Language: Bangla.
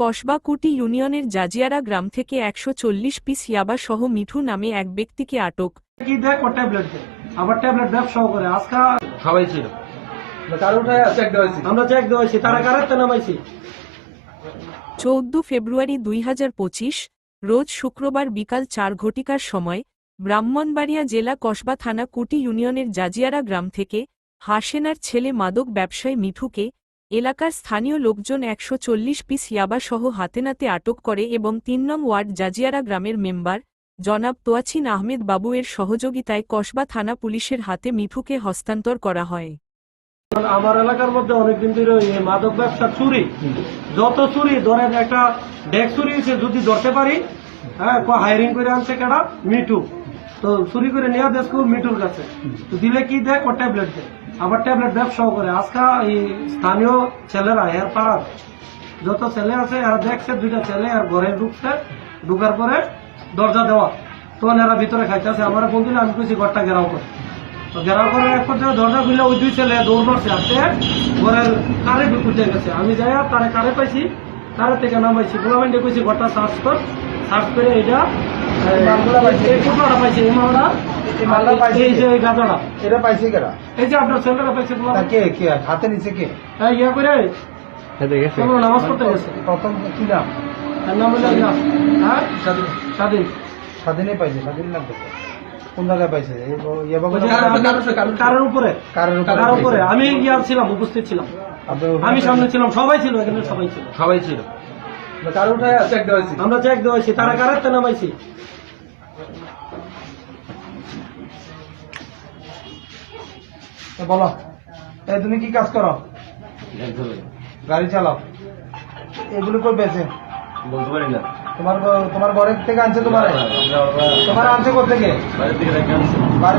কসবাকুটি ইউনিয়নের জাজিয়ারা গ্রাম থেকে ১৪০ পিস ইয়াবা সহ মিঠু নামে এক ব্যক্তিকে আটক। কি দেয় ও ট্যাবলেট দেয়, আবার ট্যাবলেট ব্যবসাও করে। আজকে সবাই ছিল, আমরা চেক দেওয়াইছি, তারা কারাতে নামাইছি। ১৪ ফেব্রুয়ারি ২০২৫ রোজ শুক্রবার বিকাল ৪ ঘটিকার সময় ব্রাহ্মণবাড়িয়া জেলা কসবা থানা কুটি ইউনিয়নের জাজিয়ারা গ্রাম থেকে হাসেনার ছেলে মাদক ব্যবসায়ী মিঠুকে এলাকার স্থানীয় লোকজন ১৪০ পিস ইয়াবা সহ হাতেনাতে আটক করে এবং ৩ নং ওয়ার্ড জাজিয়ারা গ্রামের মেম্বার জনাব তোয়াছিন আহমেদ বাবু এর সহযোগিতায় কসবা থানা পুলিশের হাতে মিঠুকে হস্তান্তর করা হয়। আমার এলাকার মধ্যে অনেকদিন ধরে ওই মাদক ব্যবসা চুরি, যত চুরি ধরেন, একটা ডেক চুরি হয়েছে, যদি ধরতে পারি, হ্যাঁ হায়ারিং করে আনছে কেডা মিঠু, তো চুরি করে নেওয়া দেশ মিঠুর কাছে, তো দিলে কি দেয় ও ট্যাবলেট দেয়, আবার ট্যাবলেট ব্যবসাও করে। আজকে এই স্থানীয় ছেলেরা এর পাড়ার যত ছেলে আছে এরা দেখছে, দুইটা ছেলে আর ঘরে ঢুকছে, ঢুকার পরে দরজা দেওয়া, তখন এরা ভিতরে খাইতেছে। আমার বন্ধু আমি কইছি ঘরটা ঘেরাও করে, ঘেরাও করে এক পর্যায়ে দরজা খুলে ওই দুই ছেলে দৌড় মারছে, আসতে ঘরের কারে উঠে গেছে। আমি যাই তারে কারে পাইছি, কারে থেকে নামাইছি, গোলামেন্টে কইছি ঘরটা সার্চ কর, সার্চ করে এইটা পাইছি, এই মালটা এই যে গাঁজাটা এটা পাইছে কেরা? এই যে আপনার ছেলেরা পাইছে, কে কে হাতে নিচে কে? ইয়া করে চলো নামাজ পড়তে গেছে। প্রথম কি নাম? তার নাম হলো হ্যাঁ স্বাধীন। স্বাধীনে পাইছে, স্বাধীন নাম কত? কোন জায়গায় পাইছে? কারের উপরে, কারের উপরে আমি ইয়া ছিলাম, উপস্থিত ছিলাম, আমি সামনে ছিলাম, সবাই ছিল এখানে, সবাই ছিল। আমরা চেক দেওয়াইছি, তারা কারাতে নামাইছি। বলো, তুমি কি কাজ করো? গাড়ি চালাও। এগুলো কই পেয়েছে বলতে পারি না। তোমার ঘরের থেকে আনছে? তোমার আনছে কোথা থেকে? বাইরে থেকে বাড়ি